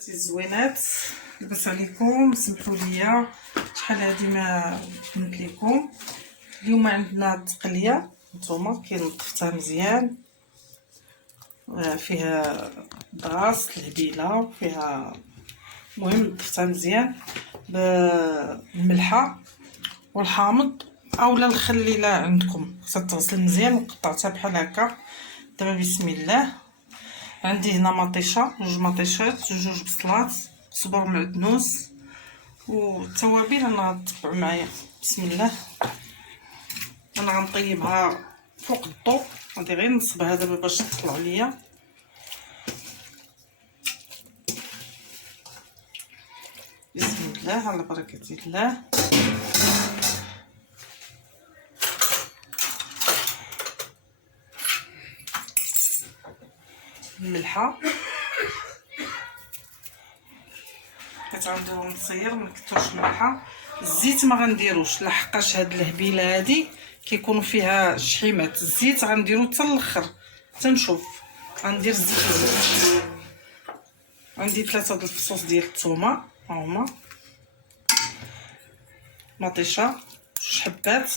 خواتاتي الزوينات، لاباس عليكم؟ سمحوا لي شحال هادي ما قلت لكم. اليوم عندنا التقليه، نتوما كنطفتها مزيان، فيها دغاس الهبيله، فيها المهم طفتها مزيان بالملحه والحامض اولا الخل اللي عندكم، خصها تغسل مزيان وقطعتها بحال هكا. دابا بسم الله، عندي هنا مطيشه، جوج مطيشات، جوج بصلات، صبر معدنوس والتوابل. انا تبعوا معايا. بسم الله، انا غنطيبها فوق الضو، غادي غير نصبها دابا باش تطلع ليا. بسم الله على بركه الله. الملحه حيت غنديرو نصير منكثرش الملحه. الزيت ما غنديروش لحقاش هاد الهبيله هادي كيكونوا فيها شحيمات. الزيت غنديرو حتى الاخر تنشوف. غندير الزيت. عندي 3 د الفصوص ديال الثومه، ها هما مطيشه، 2 حبات،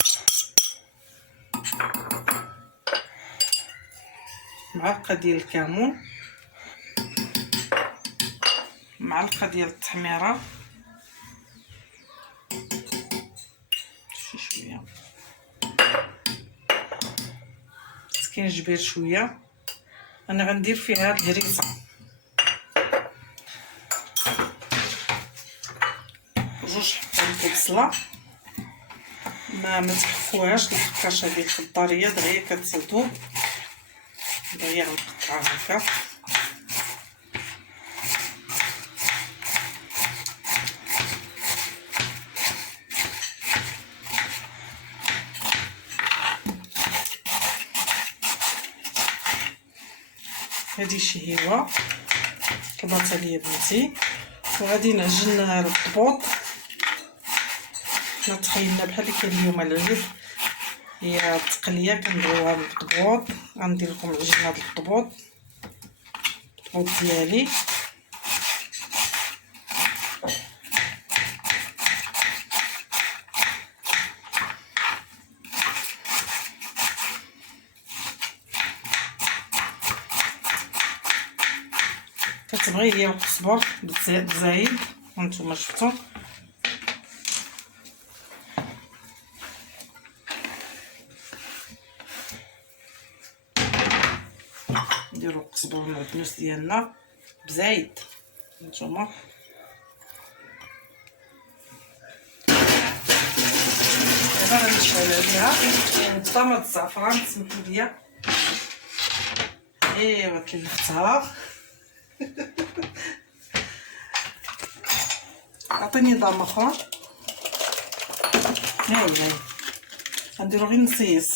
معلقه ديال الكمون، معلقه ديال التحميره، شويه سكينجبير شويه. انا غندير فيها الهريسه، جوج حبات البصله، ما تحفوهاش لحقاش هذه الخضاريه دغيا كتذوب. دغيا غنقطعها هكا. هذه شهيوه طلباتها ليا بنتي، وغادي نعجن الضبوط. حنا تخيلنا بحال اللي كاين اليوم العيد، هي التقليه كنديروها بالضبوط. غندير لكم العجينه د الضبوط ديالي. كتبغي هي القزبر بزايد وانتم شفتوا. نديرو القزبر والمعدنوس ديالنا بزايد نتوما. دابا غنشعل عليها طامه الزعفران. سمحوا لي، ايوا تلفتها. عطيني ضامه اخرى. هاي غنديرو غير نصيص.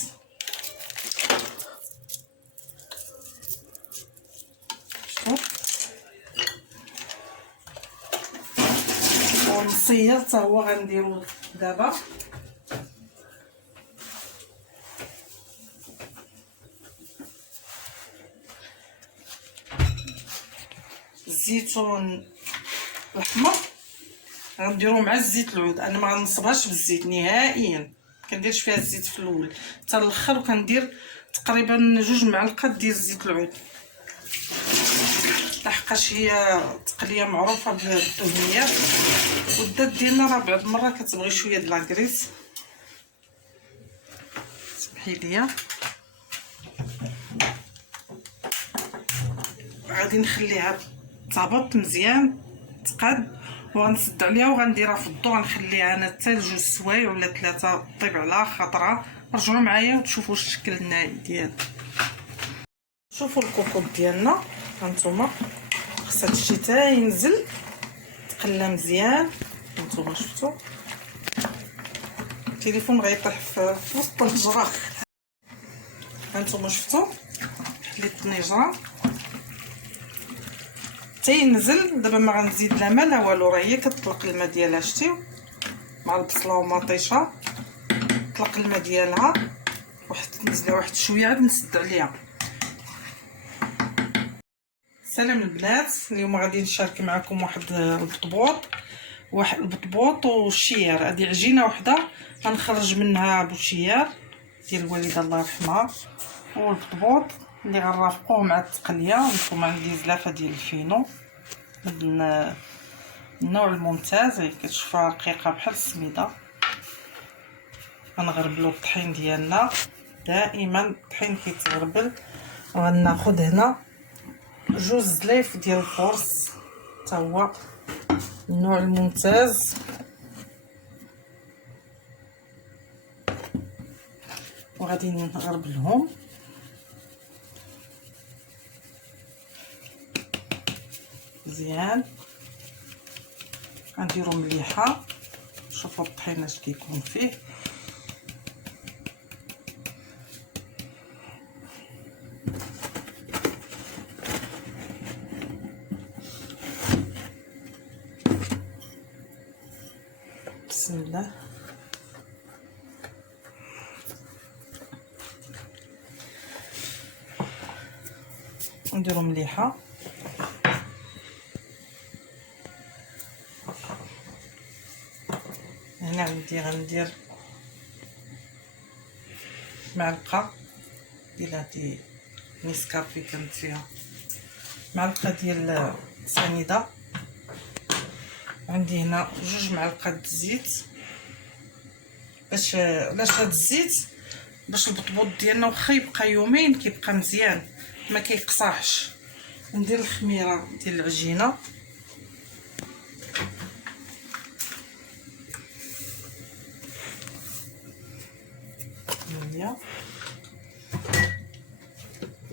ونصير حتى هو غنديرو دابا. الزيتون الاحمر غنديرو مع الزيت العود. انا ما غنصبهاش بالزيت نهائيا، كنديرش فيها الزيت في الاول حتى الاخر، وكندير تقريبا 2 معلقات ديال الزيت العود، لحقاش هي تقليه معروفه بالدهنيات. والذات ديالنا راه بعض المره كتبغي شويه د لاكريس. سمحي لي، غادي نخليها تهبط مزيان تقاد، وغنسد عليها وغنديرها في الضو. غنخليها انا حتى 2 سوايع ولا 3 طيب على خاطرها. رجعوا معايا وتشوفوا الشكل النهائي ديالها. شوفوا الكوكوط ديالنا هانتوما، خصها هادشي حتى ينزل تقلى مزيان. هانتوما شفتوا التليفون غيطيح في وسط الهجره. هانتوما شفتوا حليت النجره حتى ينزل. دابا ما غنزيد لا ما لا والو، راه هي كتطلق الماء ديالها. شتيو مع البصله ومطيشه طلق الماء ديالها، واحد نزلها واحد شويه عاد نسد عليها. سلام البنات. اليوم غادي نشارك معكم واحد البطبوط والشيار. هذه عجينه وحده غنخرج منها بوشيار ديال الوالده الله يرحمها، والبطبوط اللي غنرافقوه مع التقليه. نتوما عندي زلافه ديال الفينو، هذا النوع الممتاز، كتشوفها رقيقه بحال السميده. غنغربلو الطحين ديالنا، دائما الطحين كيتغربل. وغناخذ هنا جوج زلايف ديال الفرص، حتى هو النوع الممتاز. وغادي نغربلهم مزيان، غنديرو مليحه. شوفوا الطحين اش كيكون فيه. بسم الله. نديرو مليحه. هنا غندير معلقه ديال هادي نيسكافي، كانت فيها معلقه ديال سنيده. عندي هنا جوج معلقات الزيت. علاش هاد الزيت؟ باش البطبوط ديالنا واخا يبقى يومين كيبقى مزيان، ما كيقصاحش. ندير الخميره ديال العجينه،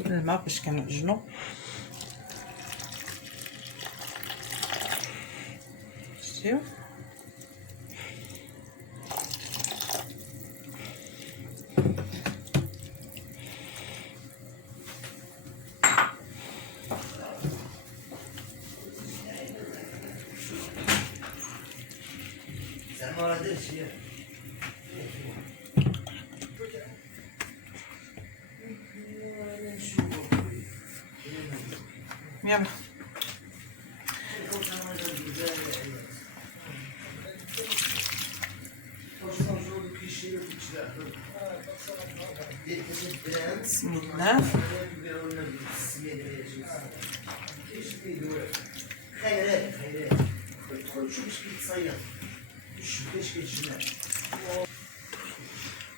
الماء باش كنعجنو. شتيو يلا. بسم الله.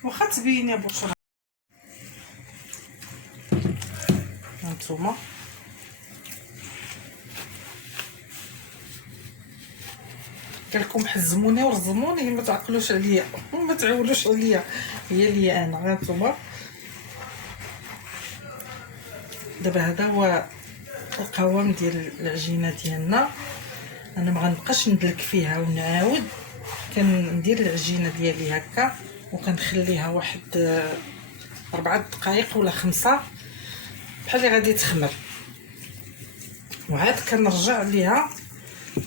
واخا تبين يا بشرى. هانتوما قالكم حزموني ورزموني، ما تعقلوش عليا وما تعولوش عليا، هي ليا انا. هانتوما دابا هذا هو القوام ديال العجينه ديالنا. انا ما غنبقاش ندلك فيها ونعاود، كندير العجينه ديالي هكا وكنخليها واحد 4 دقائق ولا 5 بحال اللي غادي تخمر، وعاد كنرجع ليها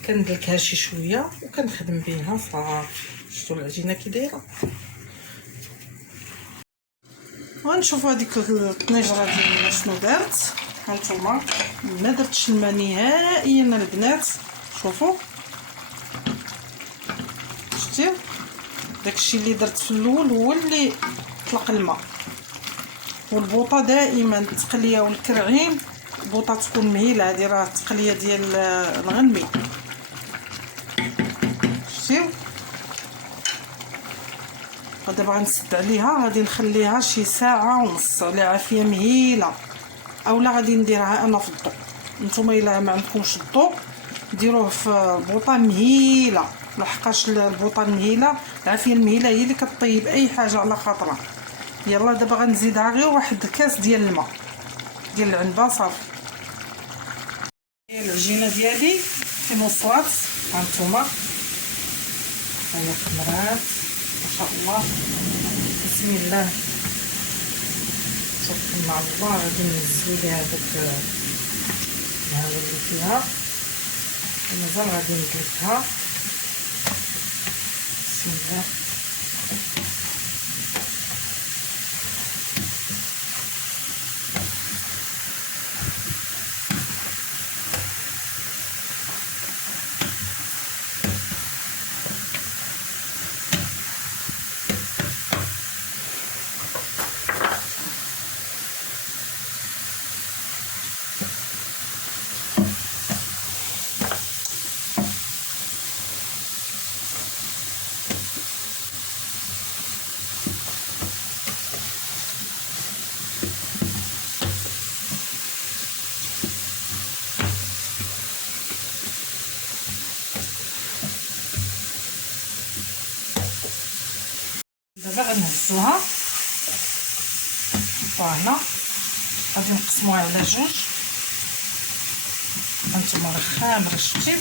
كندلكها شي شويه وكنخدم بها صافي. شفتوا العجينه كي دايره. ونشوفوا هذيك الطنجره ديالنا شنو دارت. هانتوما ما درتش الماء نهائيا البنات، شوفوا شتيو داكشي اللي درت في الاول هو اللي طلق الماء. والبوطه دائما التقليه والكرعين البوطه تكون مهيله. هذه راه التقليه ديال الغنمي، شتيو. دابا غنسد عليها، غادي نخليها شي ساعه ونص على عافيه مهيله، اولا غادي نديرها انا في الضوء. نتوما الا ما عندكمش الضوء ديروه في البوطه مهيله، لحقاش البوطه المهيله العافيه المهيله هي اللي كطيب اي حاجه على خاطرها. يلا دابا غنزيدها غير واحد الكاس ديال الماء ديال العنبه صافي. العجينه ديالي فين وصلت. هانتوما هي خمرات ما شاء الله. بسم الله توكل مع الله. غادي ننزلو ليها داك الهواء اللي فيها ومازال غادي ندلكها. بسم الله. دابا غنهزوها هنا، غادي نقسموها على جوج. هانتوما راه خامره، شفتي؟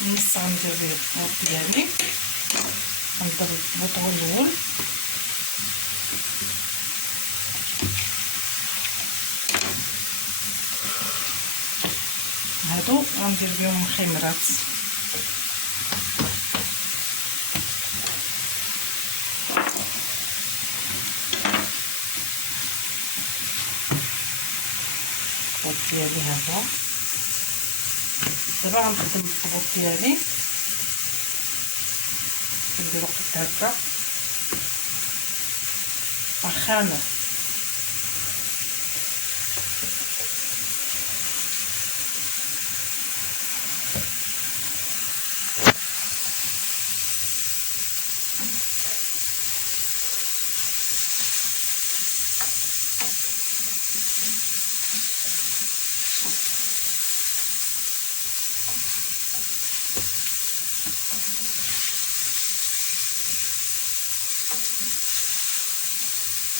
النص غندير فيه البوط ديالي، غنضرب البوط الاول هادو غندير بهم الخمرات. البوط ديالي هذا دابا غنخدم البوط ديالي، نديرو قد هكا خامر.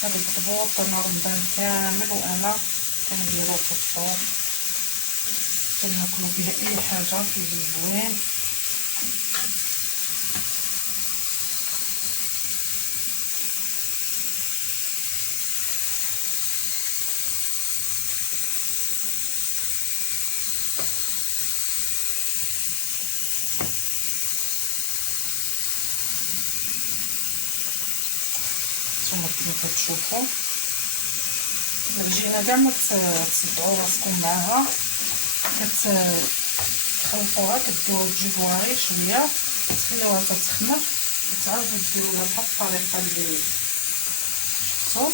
هاد البطبوط انا رمضان كامل وانا كنديرو في الفرن، كناكلو بيه اي حاجه، كيجي زوين. نتوما كيف كتشوفوا العجينه كاع ما تصدعوا راسكم معاها، كتخلطوها، كديروها تجيبوها غير شويه، تخليوها تتخمر، تعاودوا ديروها بحال الطريقه اللي شفتوا.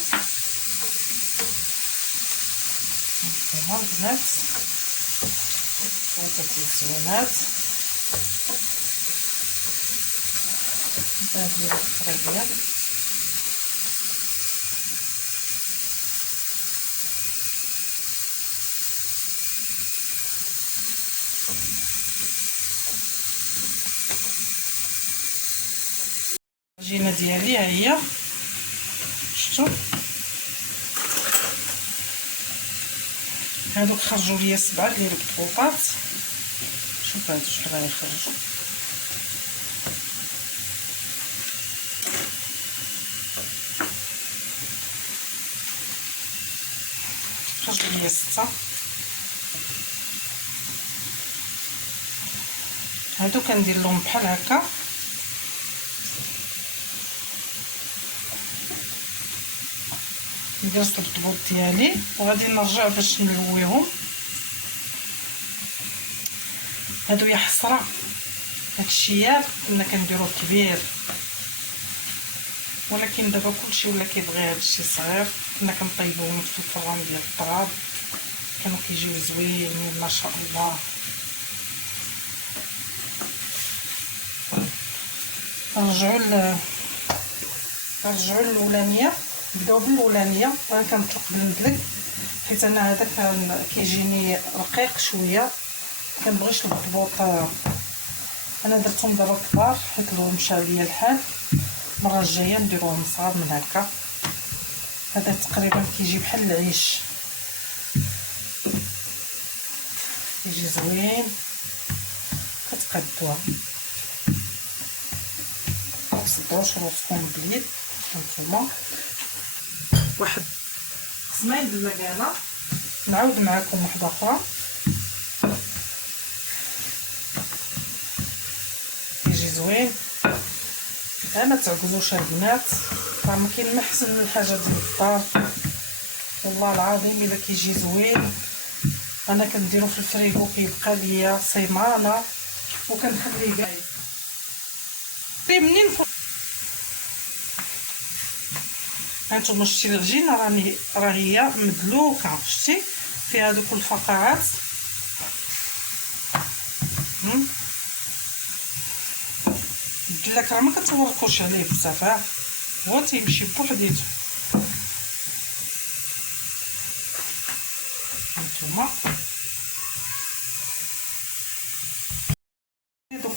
هانتوما البنات وطاتي الزوينات، نديرو الطريقه العجينه ديالي. ها هي، شفتوا هادوك خرجوا ليا 7 ديال البطوطات. شوف هادو شحال غيخرجوا، خرجوا ليا 6. هادو كندير لهم بحال هكا، درت البطبوط ديالي وغادي نرجع باش نلويهم. هادو يا حسره، هادشي ياك كنا كنديروه كبير، ولكن دابا كلشي ولا كيبغي هادشي صغير. كنا كنطيبوهم في الفران ديال الطراب، كانوا كيجيو زوينين ما شاء الله. نرجعوا للاولانيه، نبداو بالاولانيه. انا كنطلق بالمدلك حيت انا هذا كان كيجيني رقيق شويه، كنبغيش البطبوط. انا درتهم دابا كبار حيت لو مشى ليا الحال. المره الجايه نديروهم صغار من هكا. هذا تقريبا كيجي بحال العيش، يجي زوين. كتقادوها، متصدوش راسكم باليد. هانتوما واحد قسمين د المكانه. نعاود معكم واحده اخرى، يجي زوين. ما تعكزوش البنات، راه ما كاين ما احسن من الحاجه ديال الدار والله العظيم. الا كيجي زوين انا كنديرو في الفريغو، كيبقى ليا سيمانه وكنخليه كاع. منين هانتوما شتي العجينه راه هي مدلوكه، شتي فيها هذوك الفقاعات. الدلاك راه ما كتوركوش عليه بزاف، هو تيمشي بوحديتو. هانتوما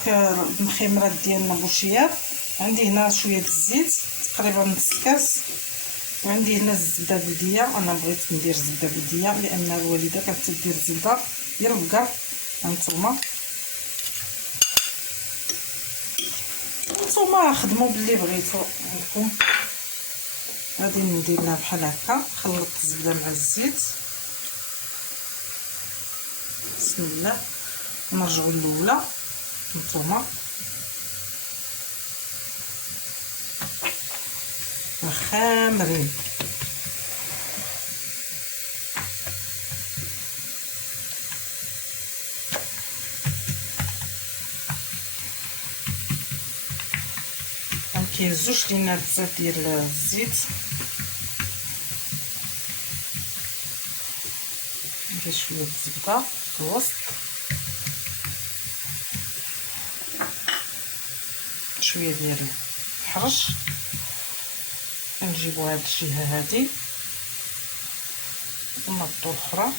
هادوك المخيمرات ديالنا بوشيار. عندي هنا شويه الزيت تقريبا نص كاس، وعندي هنا الزبده بلديه. انا بغيت ندير زبده بلديه لان الوالده كانت تدير زبده ديال البقر. هانتوما خدموا باللي بغيتو عندكم. غادي ندير لها بحال هكا، خلط الزبده مع الزيت. بسم الله. نرجعوا الاولى. هانتوما خامرين. مكيهزوش لينا بزاف ديال الزيت. ندير شويه الزبده في الوسط، شويه ديال الحرش. كنجيبو هاد الجهه هادي ونضو الاخرى.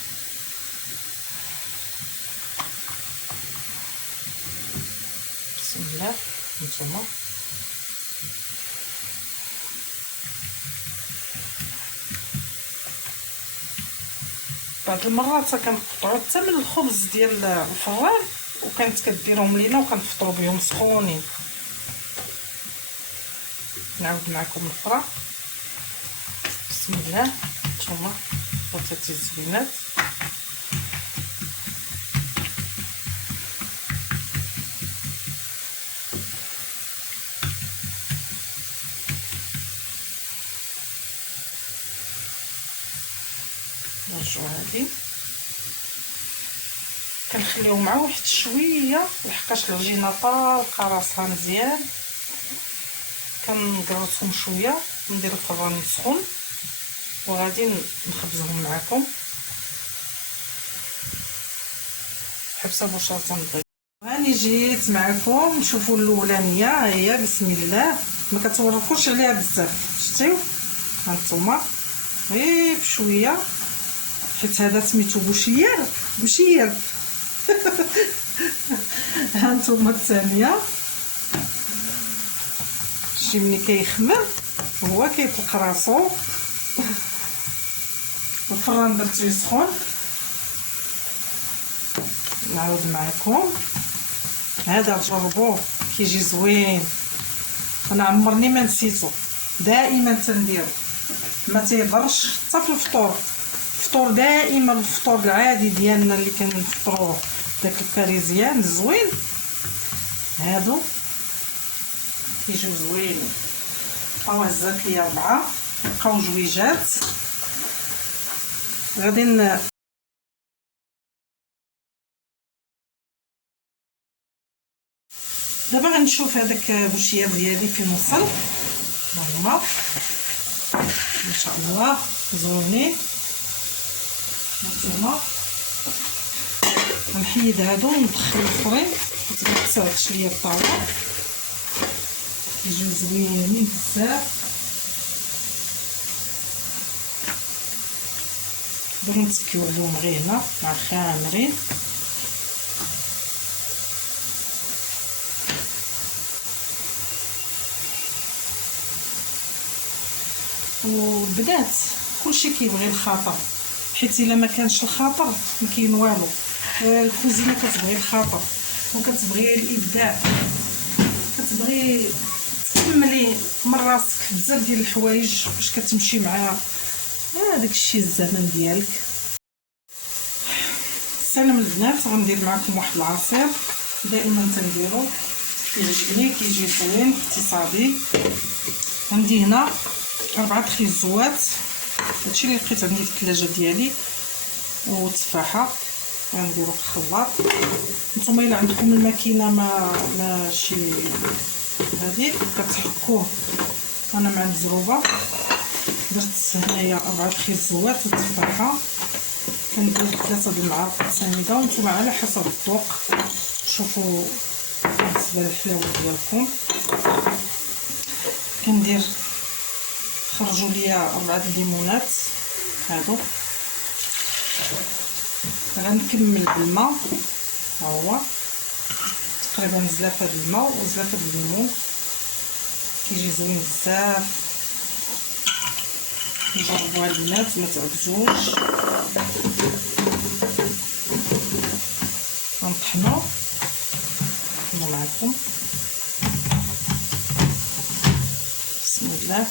بسم الله. نتوما بعض المرات كنقطعو حتى من الخبز ديال الفران وكانت كديرهم لينا وكنفطروا بهم سخونين. نعاود معكم الاخرى. بسم الله. نتوما بطاطي زوينات. نرجعو هادي كنخليو مع واحد شويه لحقاش العجينه طالقه راسها مزيان. كنقرصهم شويه، ندير الفران سخون وغادي نخبزهم معكم. حبسه بوشاره نضيف. هاني جيت معكم نشوفوا الاولانيه. ها هي بسم الله. ما كتوركوش عليها بزاف، شتيو؟ هانتوما غير بشويه حيت هذا سميتو بوشير مشير. هانتوما الثانيه. شتي ملي كيخمر هو كيطلق راسو. الفران درتيه سخون. نعاود معكم. هذا جربوه كيجي زوين. انا عمرني ما نسيتو، دائما تنديرو، ما تيضرش حتى في الفطور. الفطور دائما الفطور العادي ديالنا اللي كنفطروه داك الباريزيان زوين، هادو كيجيو زوينين. ها هزات ليا 4 بقاو جويجات. غادي دابا غنشوف هذاك بوشيار ديالي فين وصل. هما ان شاء الله زوينين. هانتوما غنحيد هادو وندخل الفرين تبقى شويه الطاوله. يجيو زوينين بزاف. دابا نتكيو عليهم غير هنا مع خامرين. والبنات كلشي كيبغي الخاطر، حيت الا ما كانش الخاطر ما كاين والو. الكوزينه كتبغي الخاطر وكتبغي الابداع، كتبغي تكملي من راسك بزاف ديال الحوايج باش كتمشي مع هذاك الشيء الزمن ديالك. السلام البنات. غندير معكم واحد العصير دائما تنديرو، كيعجبني كيجي زوين اقتصادي. عندي هنا 4 خيزوات، هادشي اللي لقيت عندي في الثلاجه ديالي، وتفاحه غنديرو في الخلاط. نتوما الا عندكم الماكينه ماشي هذيك كتحكوه. انا مع المزروبه درت هنايا 4 خيزوات وتفاحه. كندير 3 د المعالق سنيده، وانتوما على حسب الذوق شوفوا بالنسبه للحلاوه ديالكم. كندير خرجوا ليا 4 الليمونات هادو. غنكمل بالماء، ها هو تقريبا زلافه د الماء وزلافه د الليمون، كيجي زوين بزاف. نجربوها البنات ما تعكزوش. غنطحنو معكم. بسم الله.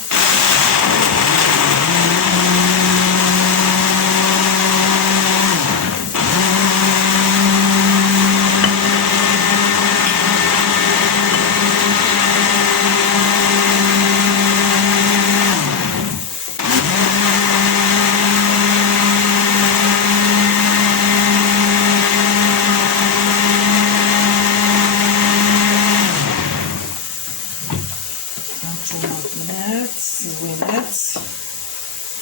زوينات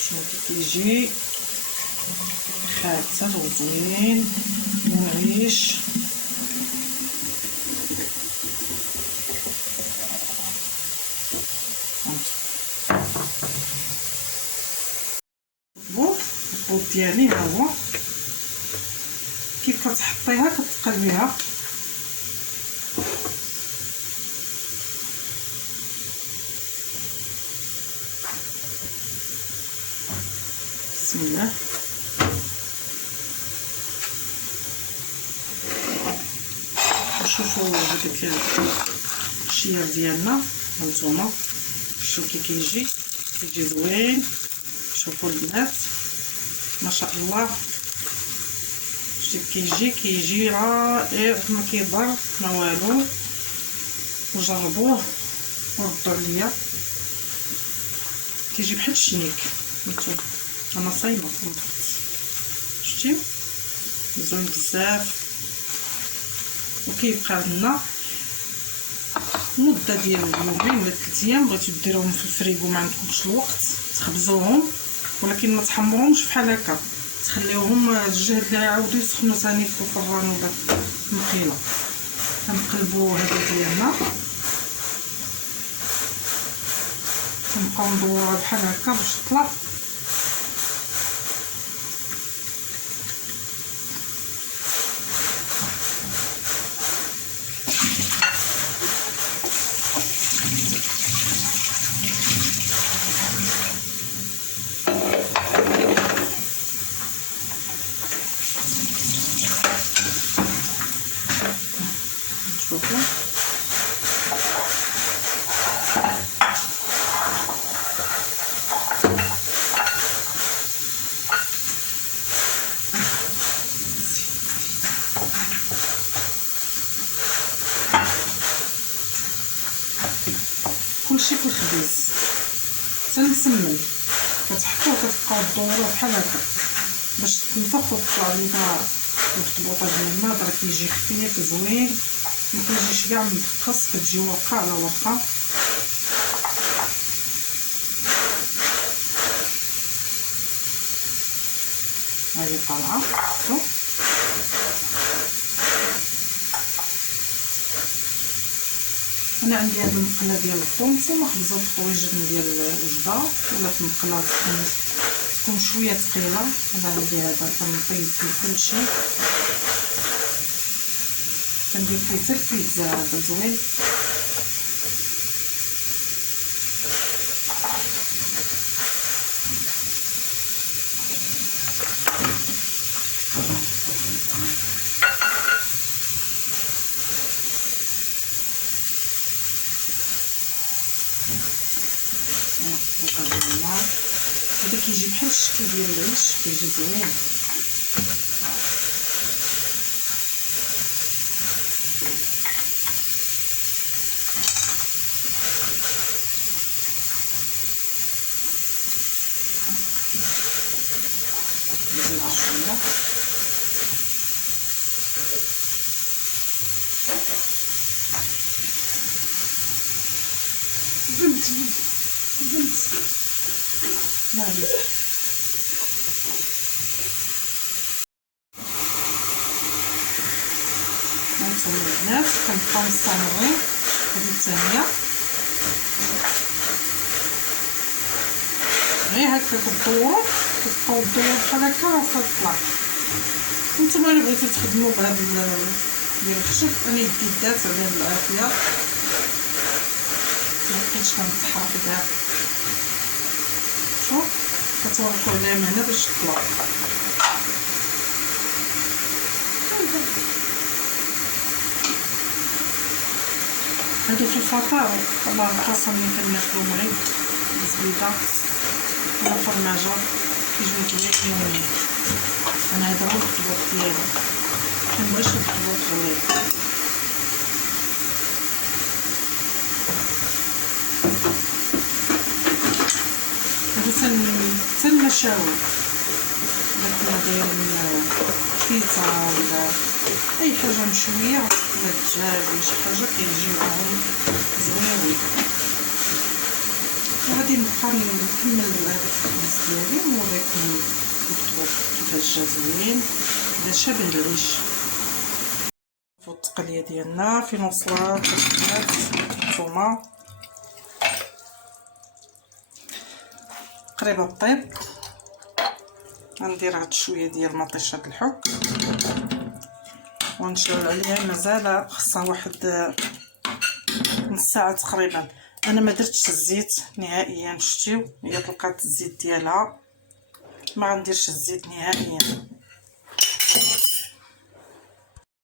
شوف كيجي خاتر وزوين منعش. الخليط ديالي ها هو. كيف كتحطيها كتقلبيها بسم الله. شوفوا هذاك الشيار ديالنا هانتوما، شوفوا كي كيجي زوين. شوفوا البنات ما شاء الله كيجي رائع، ما كيضر ما والو. وجربوه وردوا عليا، كيجي بحال الشنيك. هانتوما انا صايمه شتي زوين بزاف. وكيبقى لنا مده ديال يومين ولا 3 ايام. بغيتو ديروهم في الفريغو ما عندكمش الوقت تخبزوهم، ولكن ما تحمروهمش بحال هكا، تخليوهم الجهد اللي يعاودوا يسخنوا ثاني في الفران ولا في المقيله. كنقلبوا هذا ديالنا، كنبقاو ندوروها بحال هكا باش تطلع. شوفوا كلشي في الخبيز حتى المسمن كتحطوه كتبقاو دوروا بحال هكا باش تنفخ وتطلع لينا الخطبوطه ديال الماء. راه كيجي خفيف زوين، ما كيجيش كاع مدقص، كتجي ورقه على ورقه. ها هي طالعه. شوف انا عندي هذه المقله ديال الثوم، نتوما خبزوا في الطويجن ديال الجدار ولا في مقله تكون شويه ثقيله. انا عندي هذا كنطيب فيه كلشي، كندير فيه حتى البيتزا. هذا زوين. هذا كيجي بحال الشكل ديال العيش، كيجي زوين. نزيد شويه بنت معليش. هانتوما البنات كنبقاو مستمرين هذه الثانيه. غير هكا كتبقاو تدوروا بحال هكا راه تطلع. نتوما الا بغيتو تخدموا بهاد ديال الخشب. انا يدي دات على العافيه، مبقيتش كنتحرك كاع. شوف كتوركو عليها من هنا باش تطلع. هادو في الفطار والله الخاصه ملي كناكلو معي بالزبيده ولا فرماجه كيجيو زوينين. انا هذا هو الخطبوط ديالي، كنبغيش الخطبوط غليظ. هادو حتى المشاوي الا كنا دايرين كفيته ولا اي حاجه مشويه ولا الدجاج ولا شي حاجه كيجيوهم زوينين. وغادي نبقى نكمل هذا الخبز ديالي ونوريكم الخطبوط كيفاش جا زوين، بدا شابه العيش. التقليه ديالنا فين وصلات البنات. الثومه قريبه طيب، غندير هاد شويه ديال مطيشه الحك ونشعل عليها. مازال خصها واحد نص ساعه تقريبا. انا ما درتش الزيت نهائيا، شتيو هي طلقات الزيت ديالها، ما غنديرش الزيت نهائيا.